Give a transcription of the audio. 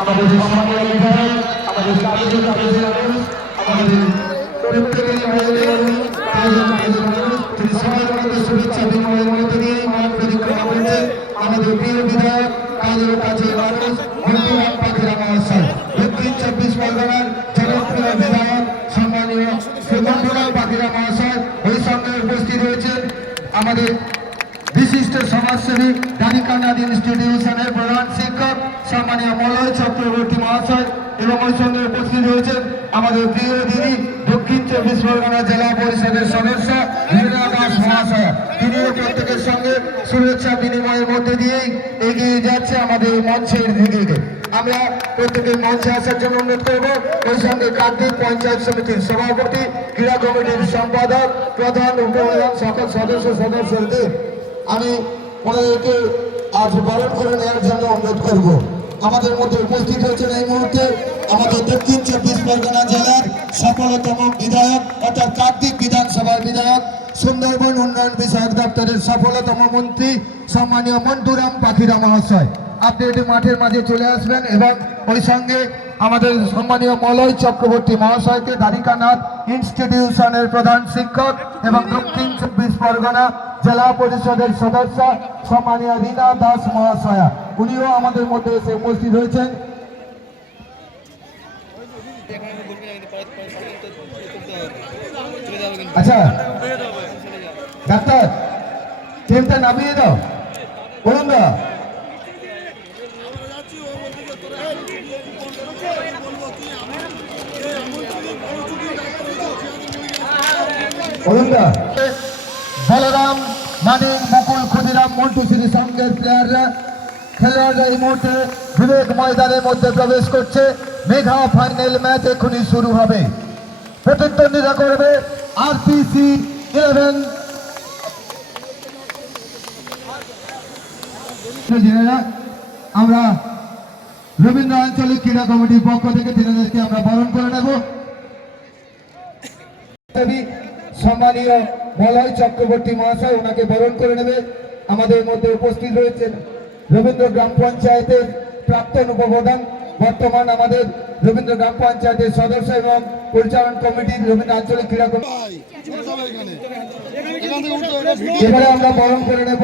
আমাদের সম্মানীয় বিধায়ক, আমাদের কাজের মানুষ, আমাদের শুভেচ্ছা বিনিময়ের মধ্যে দিয়ে মানব পরিক্রমা করছে আমাদের প্রিয় বিধায়ক, কাজের কাজের মানুষ মন্টুরাম পাখিরা মহাশয়, দক্ষিণ 24 পরগনার জনপ্রিয় বিধায়ক সম্মানীয় শ্রী মন্টুরাম পাখিরা মহাশয়। এই সঙ্গে উপস্থিত হয়েছেন আমাদের বিশিষ্ট সমাজসেবী দ্বারিকানাথ ইনস্টিটিউশনের প্রধান শিক্ষক সম্মানীয় মলয় চক্রবর্তী মহাশয় এবং ওই সঙ্গে উপস্থিত হয়েছেন আমাদের প্রিয় দিদি দক্ষিণ 24 পরগনা জেলা পরিষদের সদস্য রীনা দাস মহাশয়। তিনিও প্রত্যেকের সঙ্গে শুভেচ্ছা বিনিময়ের মধ্যে দিয়েই এগিয়ে যাচ্ছে আমাদের মঞ্চের দিকে। আমরা প্রত্যেকের মঞ্চে আসার জন্য অনুরোধ করব। ওই সঙ্গে কার্তিক পঞ্চায়েত সমিতির সভাপতি, ক্রীড়া কমিটির সম্পাদক, প্রধান উপপ্রধান সকল সদস্যদের আমি ওনাদেরকে আজ বরণ করে নেওয়ার জন্য অনুরোধ করব। আমাদের মধ্যে উপস্থিত হয়েছেন এই মুহূর্তে আমাদের দক্ষিণ 24 পরগনা জেলার সফলতম বিধায়ক অর্থাৎ কার্তিক বিধানসভার বিধায়ক, সুন্দরবন উন্নয়ন বিষয়ক দপ্তরের সফলতম মন্ত্রী সম্মানীয় মন্টুরাম পাখিরা মহাশয়। আপনি এটি মাঠের মাঝে চলে আসবেন এবং ওই সঙ্গে আমাদের সম্মানীয় মলয় চক্রবর্তী মহাশয়কে দ্বারিকানাথ ইনস্টিটিউশনের প্রধান শিক্ষক এবং দক্ষিণ 24 পরগনা জেলা পরিষদের সদস্য সম্মানীয় রীনা দাস মহাশয়া, উনিও আমাদের মধ্যে এসে উপস্থিত হয়েছেন। আচ্ছা ডাক্তার, ট্রেনটা নামিয়ে দাও বলুন না। বলরাম, মানিক, মুকুল, ক্ষুদিরাম, মন্টু শ্রী সঙ্গের প্লেয়াররা খেলোয়াড়রা এই মুহূর্তে বিবেক ময়দানের মধ্যে প্রবেশ করছে। মেঘা ফাইনাল ম্যাচ এখনই শুরু হবে। প্রতিদ্বন্দ্বিতা করবে আরপিসি 11। আমরা রবীন্দ্র আঞ্চলিক ক্রীড়া কমিটির পক্ষ থেকে তিনাদেরকে আমরা বরণ করে নেব। সম্মানীয় মলয় চক্রবর্তী মহাশয় ওনাকে বরণ করে নেবে। আমাদের মধ্যে উপস্থিত রয়েছেন রবীন্দ্র গ্রাম পঞ্চায়েতের প্রাক্তন উপপ্রধান, বর্তমান আমাদের রবীন্দ্র গ্রাম পঞ্চায়েতের সদস্য এবং পরিচালন কমিটির রবীন্দ্র আঞ্চলিক ক্রীড়া কমিটি। এবারে আমরা বরণ করে নেব।